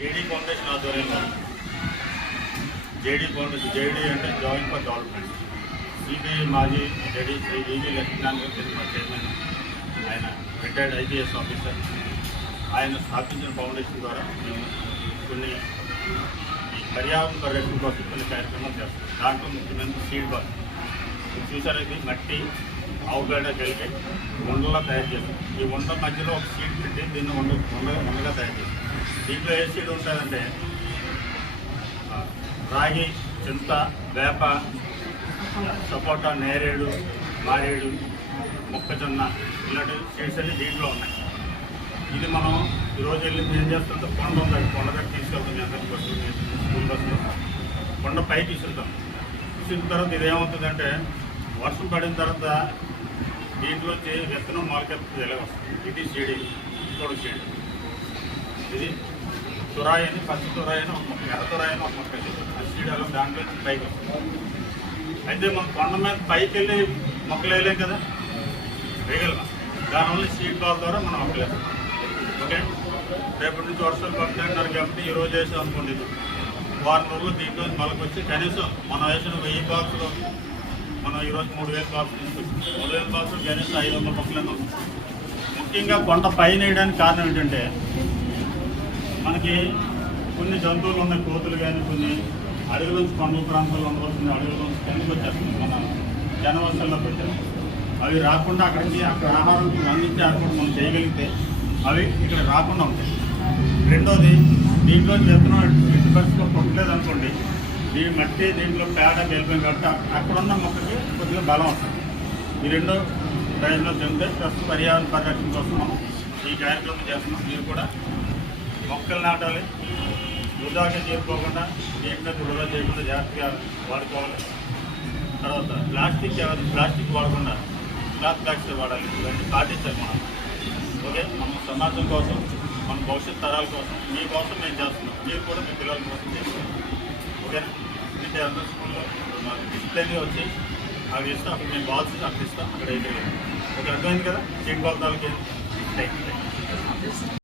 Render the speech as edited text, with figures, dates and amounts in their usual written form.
JD foundation ఆధ్వర్యంలో JD foundation JD అంటే joint for development CBI మాజీ జేడీ శ్రీ వివి లక్ష్మీనారాయణ గారు మా చైర్మన్, ఆయన రిటైర్డ్ ఐపీఎస్ ఆఫీసర్. ఆయన స్థాపించిన ఫౌండేషన్ ద్వారా మేము కొన్ని ఈ పర్యావరణ పరిరక్షణ కోసం కొన్ని కార్యక్రమాలు చేస్తాం. దాంట్లో ముఖ్యమైన సీడ్ బాల్ చూసారు, ఇది మట్టి ఆవుపేడ కలిపి ఉండలా తయారు చేస్తాం. ఈ ఉండ మధ్యలో ఒక సీడ్ పెట్టి దీన్ని ఉండగా తయారు చేస్తాం. దీంట్లో ఏ సీడ్ ఉంటుందంటే రాగి, చింత, వేప, సపోటా, నేరేడు, మారేడు, మొక్కజొన్న ఇలాంటి సీడ్స్ అన్ని దీంట్లో ఉన్నాయి. ఇది మనం ఈరోజు వెళ్ళి ఏం చేస్తుంటే కొండ ఉంది, కొండ దగ్గర తీసుకెళ్తాం. ఎంత బస్సు స్కూల్ బస్సులో కొండ పైకి తీసుకెళ్తాం. తీసుకున్న తర్వాత ఇది ఏమవుతుందంటే వర్షం పడిన తర్వాత దీంట్లోంచి విత్తనం మొలకెత్తుతుంది, ఎలా వస్తుంది. ఇది సీడ్, ఇంకోటి సీడ్. ఇది తురాయి అని, పచ్చి తురాయి అని ఒక మొక్క, ఎర్ర తురాయి అని ఒక మొక్క. ఆ సీడ్ అలా దాంట్లో పైకి వస్తుంది. అయితే మనం కొండ మీద పైకి వెళ్ళి మొక్కలు వేయలేం కదా, వేయగలమా? దానివల్ల సీడ్ బాల్ ద్వారా మనం మొక్కలు వేస్తాం. ఓకే, రేపటి నుంచి వర్షాలు పడుతుంటారు కాబట్టి ఈరోజు వేసాం అనుకోండి, వారం రోజులు దీంట్లో మొలకొచ్చి కనీసం మనం వేసిన 1000 బాక్సులు మనం ఈరోజు 3000 బాక్సులు తీసుకొచ్చి 3000 బాక్సులు కనీసం 500 మొక్కలను. ముఖ్యంగా కొండ పైన వేయడానికి కారణం ఏంటంటే మనకి కొన్ని జంతువులు ఉన్నాయి, కోతులు కానీ, కొన్ని అడవుల నుంచి కొండల ప్రాంతాల్లో ఉండవలసిన అడవుల నుంచి కిందకి వచ్చేస్తుంది. మన జనవసల్లో పెట్టారు, అవి రాకుండా అక్కడికి అక్కడ ఆహారం అందించే ఏర్పాటు మనం చేయగలిగితే అవి ఇక్కడ రాకుండా ఉంటాయి. రెండోది, దీంట్లో విత్తనం ఎట్టి పరిస్థితిలో కొట్టలేదు అనుకోండి, ఈ మట్టి దీంట్లో పేడ వెళ్ళిపోయింది కాబట్టి అక్కడున్న మొక్కకి కొద్దిగా బలం వస్తుంది. ఈ రెండో ప్రయోజనాలు చెందితే ప్రస్తుతం పర్యావరణ పరిరక్షణ కోసం మనం ఈ కార్యక్రమం చేస్తున్నాం. మీరు కూడా మొక్కలు నాటాలి, వృధాగా చేరుకోకుండా, నీటిని వృధా చేయకుండా జాగ్రత్తగా వాడుకోవాలి. తర్వాత ప్లాస్టిక్ వాడకుండా క్లాత్ బ్యాగ్స్ వాడాలి. ఇవన్నీ పాటించాలి మనం. ఓకే, మన సమాజం కోసం, మన భవిష్యత్ తరాల కోసం, మీ కోసం మేము చేస్తున్నాం. మీరు కూడా మీ పిల్లల కోసం చేస్తున్నాం. ఓకేనా? అంటే అందరూ స్కూల్లో మాకు డిసిప్లైన్గా వచ్చి అవి ఇస్తాం, అక్కడ మేము బాల్స్ అక్కడ ఇస్తాం, అక్కడ అయితే ఓకే, అర్థమైంది కదా. సీట్ బాల్ తాలూకి థ్యాంక్ యూ.